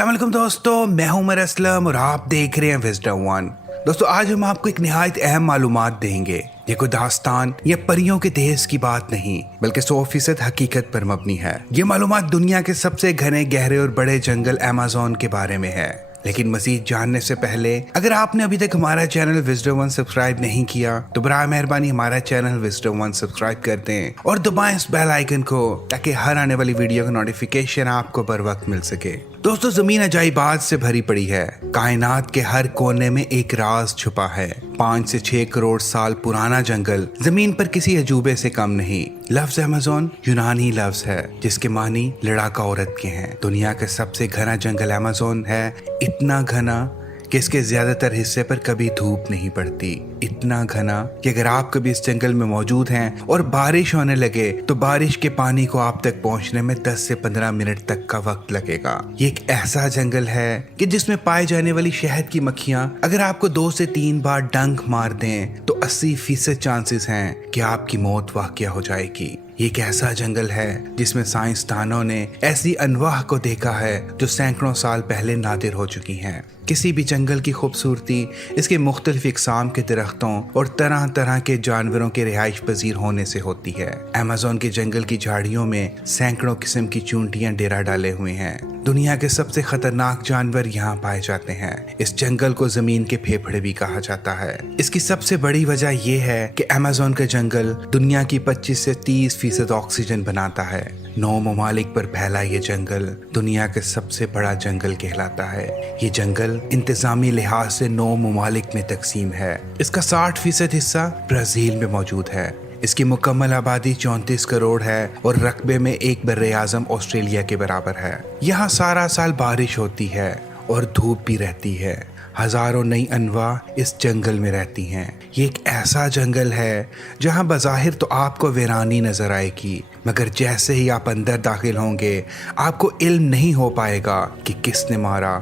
अस्सलाम वालेकुम दोस्तों, मैं हूं उमर असलम और आप देख रहे हैं विजडम वन। दोस्तों आज हम आपको एक निहायत अहम मालूमात देंगे। ये कोई दास्तान या परियों के देश की बात नहीं बल्कि 100% हकीकत पर मबनी है। ये मालूमात दुनिया के सबसे घने गहरे और बड़े जंगल अमेज़न के बारे में है। लेकिन मजीद जानने से पहले अगर आपने अभी तक हमारा चैनल विजडम वन सब्सक्राइब नहीं किया तो बराए मेहरबानी हमारा चैनल विजडम वन सब्सक्राइब कर दें और दबाएं इस बेल आइकन को ताकि हर आने वाली वीडियो का नोटिफिकेशन आपको बर वक्त मिल सके। दोस्तों जमीन अजाइबात से भरी पड़ी है। कायनात के हर कोने में एक राज छुपा है। 5 से 6 करोड़ साल पुराना जंगल जमीन पर किसी अजूबे से कम नहीं। लफ्ज अमेज़न यूनानी लफ्ज है जिसके मानी लड़ाका औरत के हैं। दुनिया का सबसे घना जंगल अमेज़न है। इतना घना कि इसके ज्यादातर हिस्से पर कभी धूप नहीं पड़ती। इतना घना कि अगर आप कभी इस जंगल में मौजूद हैं और बारिश होने लगे तो बारिश के पानी को आप तक पहुंचने में 10 से 15 मिनट तक का वक्त लगेगा। ये एक ऐसा जंगल है कि जिसमें पाई जाने वाली शहद की मक्खियां अगर आपको 2 से 3 बार डंक मार दें तो 80% चांसेस हैं कि आपकी मौत वाक़या हो जाएगी। ये एक ऐसा जंगल है जिसमें साइंसदानों ने ऐसी अनवाह को देखा है जो सैकड़ों साल पहले नादिर हो चुकी हैं। किसी भी जंगल की खूबसूरती इसके मुख्तलिफ इकसाम के दरख्तों और तरह तरह के जानवरों के रिहाइश पजीर होने से होती है। अमेज़न के जंगल की झाड़ियों में सैकड़ों किस्म की चूंटियां डेरा डाले हुए हैं। दुनिया के सबसे खतरनाक जानवर यहाँ पाए जाते हैं। इस जंगल को जमीन के फेफड़े भी कहा जाता है। इसकी सबसे बड़ी वजह यह है कि अमेज़न का जंगल दुनिया की 25 से 30% ऑक्सीजन बनाता है। 9 ममालिक पर फैला ये जंगल दुनिया के सबसे बड़ा जंगल कहलाता है। ये जंगल इंतजामी लिहाज से 9 ममालिक में तकसीम है। इसका 60% हिस्सा ब्राजील में मौजूद है। इसकी मुकम्मल आबादी 34 करोड़ है और रकबे में एक बर्रे आज़म ऑस्ट्रेलिया के बराबर है। यहाँ सारा साल बारिश होती है और धूप भी रहती है। हजारों नई अनवा इस जंगल में रहती हैं। ये एक ऐसा जंगल है जहाँ बज़ाहिर तो आपको वीरानी नजर आएगी मगर जैसे ही आप अंदर दाखिल होंगे आपको इल्म नहीं हो पाएगा कि किसने मारा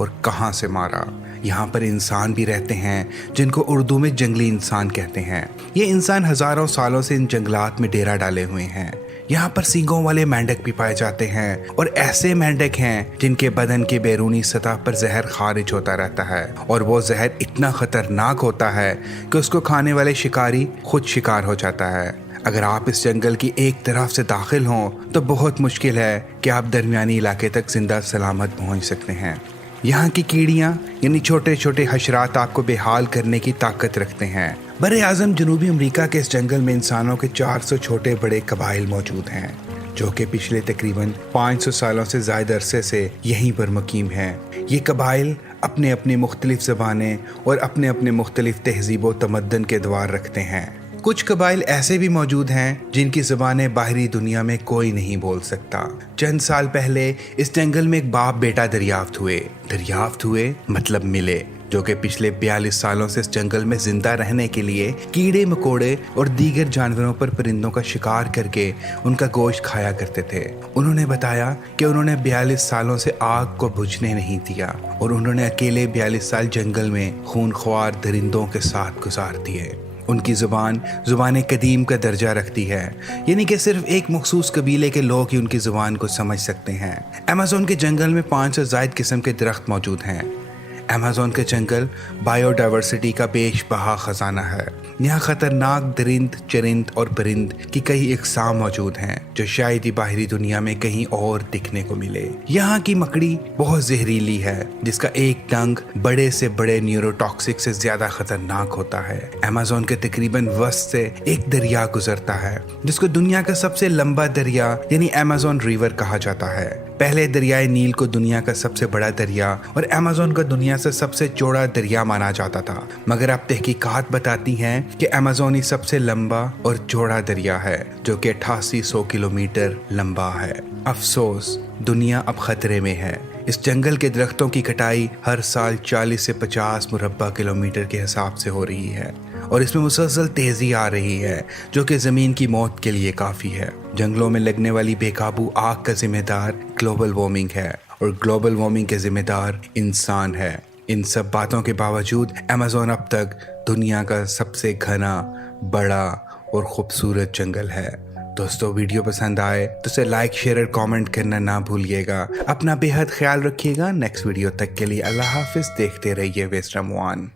और कहाँ से मारा। यहाँ पर इंसान भी रहते हैं जिनको उर्दू में जंगली इंसान कहते हैं। ये इंसान हजारों सालों से इन जंगलात में डेरा डाले हुए हैं। यहाँ पर सींगों वाले मेंढक भी पाए जाते हैं और ऐसे मेंढक हैं जिनके बदन के बैरूनी सतह पर जहर खारिज होता रहता है और वो जहर इतना खतरनाक होता है कि उसको खाने वाले शिकारी खुद शिकार हो जाता है। अगर आप इस जंगल की एक तरफ से दाखिल हों तो बहुत मुश्किल है कि आप दरमियानी इलाके तक जिंदा सलामत पहुँच सकते हैं। यहाँ की कीड़ियाँ यानी छोटे छोटे हशरात आपको बेहाल करने की ताकत रखते हैं। बरे आज़म जनूबी अमेरिका के इस जंगल में इंसानों के 400 छोटे बड़े कबाइल मौजूद हैं जो कि पिछले तकरीबन 500 सालों से ज़्यादा अरसे से यहीं पर मुकीम हैं। ये कबाइल अपने अपने मुख्तलिफ ज़बानें और अपने अपने मुख्तलिफ तहजीब व तमद्दन के द्वार रखते हैं। कुछ कबाइल ऐसे भी मौजूद हैं जिनकी ज़बानें बाहरी दुनिया में कोई नहीं बोल सकता। चंद साल पहले इस जंगल में एक बाप बेटा दरियाफ्त हुए मतलब मिले जो कि पिछले 42 सालों से इस जंगल में जिंदा रहने के लिए कीड़े मकोड़े और दीगर जानवरों पर परिंदों का शिकार करके उनका गोश्त खाया करते थे। उन्होंने बताया कि उन्होंने 42 सालों से आग को बुझने नहीं दिया और उन्होंने अकेले 42 साल जंगल में खूनख्वार दरिंदों के साथ गुजार दिए। उनकी ज़ुबान कदीम का दर्जा रखती है यानी कि सिर्फ एक मखसूस कबीले के लोग ही उनकी ज़ुबान को समझ सकते हैं। अमेज़न के जंगल में 5 से ज़ायद किस्म के दरख्त मौजूद हैं। अमेज़न के जंगल बायोडाइवर्सिटी का बेशबहा खजाना है। यहाँ खतरनाक दरिंद चरिंद और परिंद की कई इकसाम मौजूद हैं जो शायद ही बाहरी दुनिया में कहीं और दिखने को मिले। यहाँ की मकड़ी बहुत जहरीली है जिसका एक डंक बड़े से बड़े न्यूरोटॉक्सिक से ज्यादा खतरनाक होता है। अमेज़न के तकरीबन वस्त से एक दरिया गुजरता है जिसको दुनिया का सबसे लंबा दरिया यानी अमेज़न रिवर कहा जाता है। पहले दरियाए नील को दुनिया का सबसे बड़ा दरिया और अमेज़न को दुनिया से सबसे चौड़ा दरिया माना जाता था मगर अब तहकीकात बताती हैं कि अमेज़न ही सबसे लंबा और चौड़ा दरिया है जो कि 8800 किलोमीटर लंबा है। अफसोस दुनिया अब खतरे में है। इस जंगल के दरख्तों की कटाई हर साल 40 से 50 मुरब्बा किलोमीटर के हिसाब से हो रही है और इसमें मुसलसल तेजी आ रही है जो कि ज़मीन की मौत के लिए काफ़ी है। जंगलों में लगने वाली बेकाबू आग का जिम्मेदार ग्लोबल वार्मिंग है और ग्लोबल वार्मिंग के जिम्मेदार इंसान है। इन सब बातों के बावजूद अमेज़न अब तक दुनिया का सबसे घना, बड़ा और खूबसूरत जंगल है। दोस्तों वीडियो पसंद आए तो उसे लाइक शेयर और कमेंट करना ना भूलिएगा। अपना बेहद ख्याल रखिएगा। नेक्स्ट वीडियो तक के लिए अल्लाह हाफिज। देखते रहिए विजडम वन।